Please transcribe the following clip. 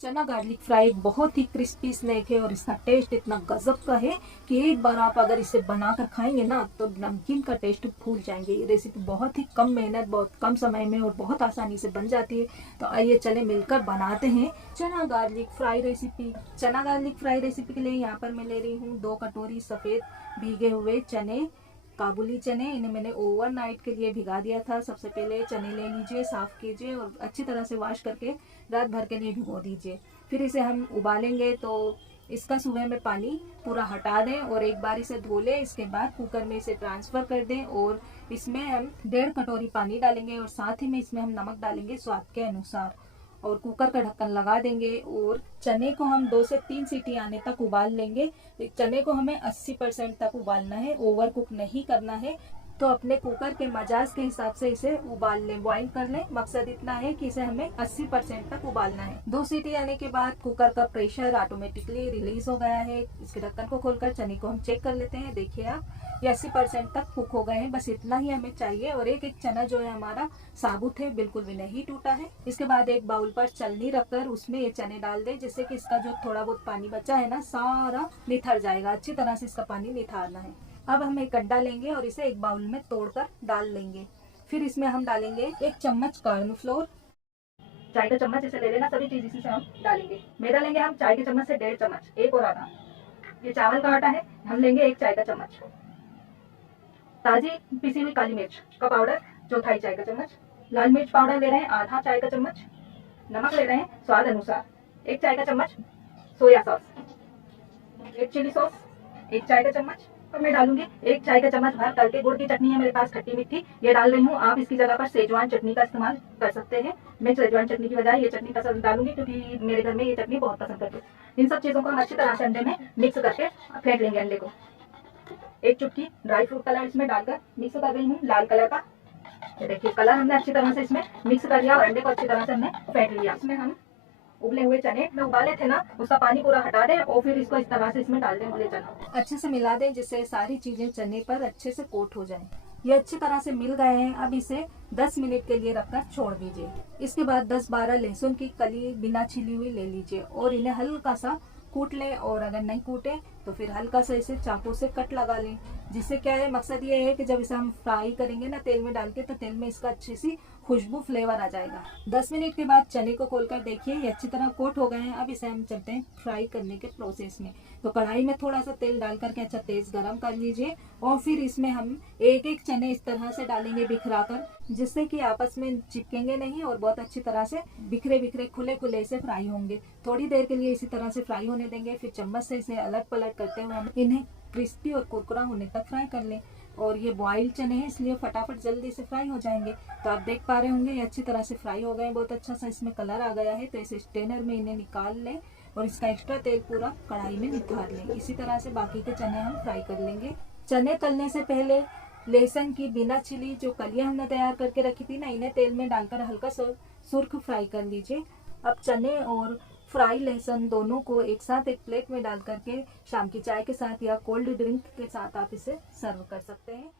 चना garlic fry बहुत ही crispy snack है और इसका टेस्ट इतना गजब का है कि एक बार आप अगर इसे बनाकर खाएंगे ना तो नमकीन का टेस्ट भूल जाएंगे। ये रेसिपी बहुत ही कम मेहनत, बहुत कम समय में और बहुत आसानी से बन जाती है। तो आइए चले मिलकर बनाते हैं चना गार्लिक फ्राई रेसिपी। चना गार्लिक फ्राई रेसिपी के लिए यहाँ पर मैं ले रही हूँ 2 कटोरी सफ़ेद भीगे हुए चने, काबुली चने। इन्हें मैंने ओवरनाइट के लिए भिगा दिया था। सबसे पहले चने ले लीजिए, साफ़ कीजिए और अच्छी तरह से वॉश करके रात भर के लिए भिगो दीजिए। फिर इसे हम उबालेंगे तो इसका सुबह में पानी पूरा हटा दें और एक बार इसे धो लें। इसके बाद कुकर में इसे ट्रांसफ़र कर दें और इसमें हम 1.5 कटोरी पानी डालेंगे और साथ ही में इसमें हम नमक डालेंगे स्वाद के अनुसार और कुकर का ढक्कन लगा देंगे और चने को हम 2 से 3 सीटी आने तक उबाल लेंगे। चने को हमें 80% तक उबालना है, ओवर कुक नहीं करना है। तो अपने कुकर के मजाज के हिसाब से इसे उबाल लें, बॉईल कर लें। मकसद इतना है कि इसे हमें 80% तक उबालना है। 2 सीटी आने के बाद कुकर का प्रेशर ऑटोमेटिकली रिलीज हो गया है। इसके ढक्कन को खोलकर चने को हम चेक कर लेते हैं। देखिए आप, ये 80% तक कुक हो गए हैं। बस इतना ही हमें चाहिए और एक एक चना जो है हमारा साबुत है, बिल्कुल भी नहीं टूटा है। इसके बाद एक बाउल पर चलनी रखकर उसमें ये चने डाल दें, जिससे कि इसका जो थोड़ा बहुत पानी बचा है ना, सारा निथर जाएगा। अच्छी तरह से इसका पानी निथारना है। अब हम एक गड्ढा लेंगे और इसे एक बाउल में तोड़कर डाल लेंगे। फिर इसमें हम डालेंगे 1 चम्मच कॉर्नफ्लोर, चाय का चम्मच इसे ले लेना, सभी चीज इसी से हम डालेंगे। मैदा लेंगे हम चाय के चम्मच से 1.5 चम्मच, एक और आधा। ये चावल का आटा है, हम लेंगे 1 चाय का चम्मच। ताजी पिसी हुई काली मिर्च का पाउडर चौथाई चाय का चम्मच। लाल मिर्च पाउडर ले रहे हैं आधा चाय का चम्मच। नमक ले रहे हैं स्वाद अनुसार 1 चाय का चम्मच। सोया सॉस, 1 चिली सॉस 1 चाय का चम्मच। और मैं डालूंगी 1 चाय का चम्मच भर तल के गुड़ की चटनी है मेरे पास खट्टी मीठी, ये डाल रही हूँ। आप इसकी जगह पर सेजवान चटनी का इस्तेमाल कर सकते हैं। मैं सेजवान चटनी की बजाय ये चटनी पसंद डालूंगी क्योंकि मेरे घर में ये चटनी बहुत पसंद करते हैं। इन सब चीज़ों को हम अच्छी तरह से अंडे में मिक्स करके फेंट लेंगे। अंडे को 1 चुटकी ड्राई फ्रूट कलर इसमें डालकर मिक्स कर रही हूँ, लाल कलर का। ये देखिए कलर हमने अच्छी तरह से इसमें मिक्स कर लिया और अंडे को अच्छी तरह से हमने फेंट लिया। इसमें हम उबले हुए चने में उबाले थे ना, उसका पानी पूरा हटा दें और फिर इसको इस तरह से इसमें डाल दें। उबले चना अच्छे से मिला दें जिससे सारी चीजें चने पर अच्छे से कोट हो जाएं। ये अच्छी तरह से मिल गए हैं। अब इसे 10 मिनट के लिए रखकर छोड़ दीजिए। इसके बाद 10-12 लहसुन की कली बिना छिली हुई ले लीजिए और इन्हें हल्का सा कूट लें और अगर नहीं कूटे तो फिर हल्का सा इसे चाकू से कट लगा लें। जिससे क्या है, मकसद ये है कि जब इसे हम फ्राई करेंगे ना तेल में डाल के, तो तेल में इसका अच्छी सी खुशबू फ्लेवर आ जाएगा। 10 मिनट के बाद चने को खोलकर देखिए ये अच्छी तरह कोट हो गए हैं। अब इसे हम चलते हैं फ्राई करने के प्रोसेस में। तो कढ़ाई में थोड़ा सा तेल डाल करके अच्छा तेज गरम कर लीजिए और फिर इसमें हम एक एक चने इस तरह से डालेंगे बिखरा कर, जिससे कि आपस में चिपकेंगे नहीं और बहुत अच्छी तरह से बिखरे बिखरे खुले खुले से फ्राई होंगे। थोड़ी देर के लिए इसी तरह से फ्राई होने देंगे। फिर चम्मच से इसे अलग पलट करते हुए हम इन्हें क्रिस्पी और कुरकुरा होने तक फ्राई कर लें। और ये बॉइल्ड चने हैं इसलिए फटाफट जल्दी से फ्राई हो जाएंगे। तो आप देख पा रहे होंगे ये अच्छी तरह से फ्राई हो गए, बहुत अच्छा सा इसमें कलर आ गया है। तो इसे स्ट्रेनर में इन्हें निकाल लें और इसका एक्स्ट्रा तेल पूरा कढ़ाई में निकाल लें। इसी तरह से बाकी के चने हम फ्राई कर लेंगे। चने तलने से पहले लहसुन की बिना छिली जो कलियां हमने तैयार करके रखी थी ना, इन्हें तेल में डालकर हल्का सुर्ख फ्राई कर लीजिए। अब चने और फ्राई लहसुन दोनों को एक साथ एक प्लेट में डाल करके शाम की चाय के साथ या कोल्ड ड्रिंक के साथ आप इसे सर्व कर सकते हैं।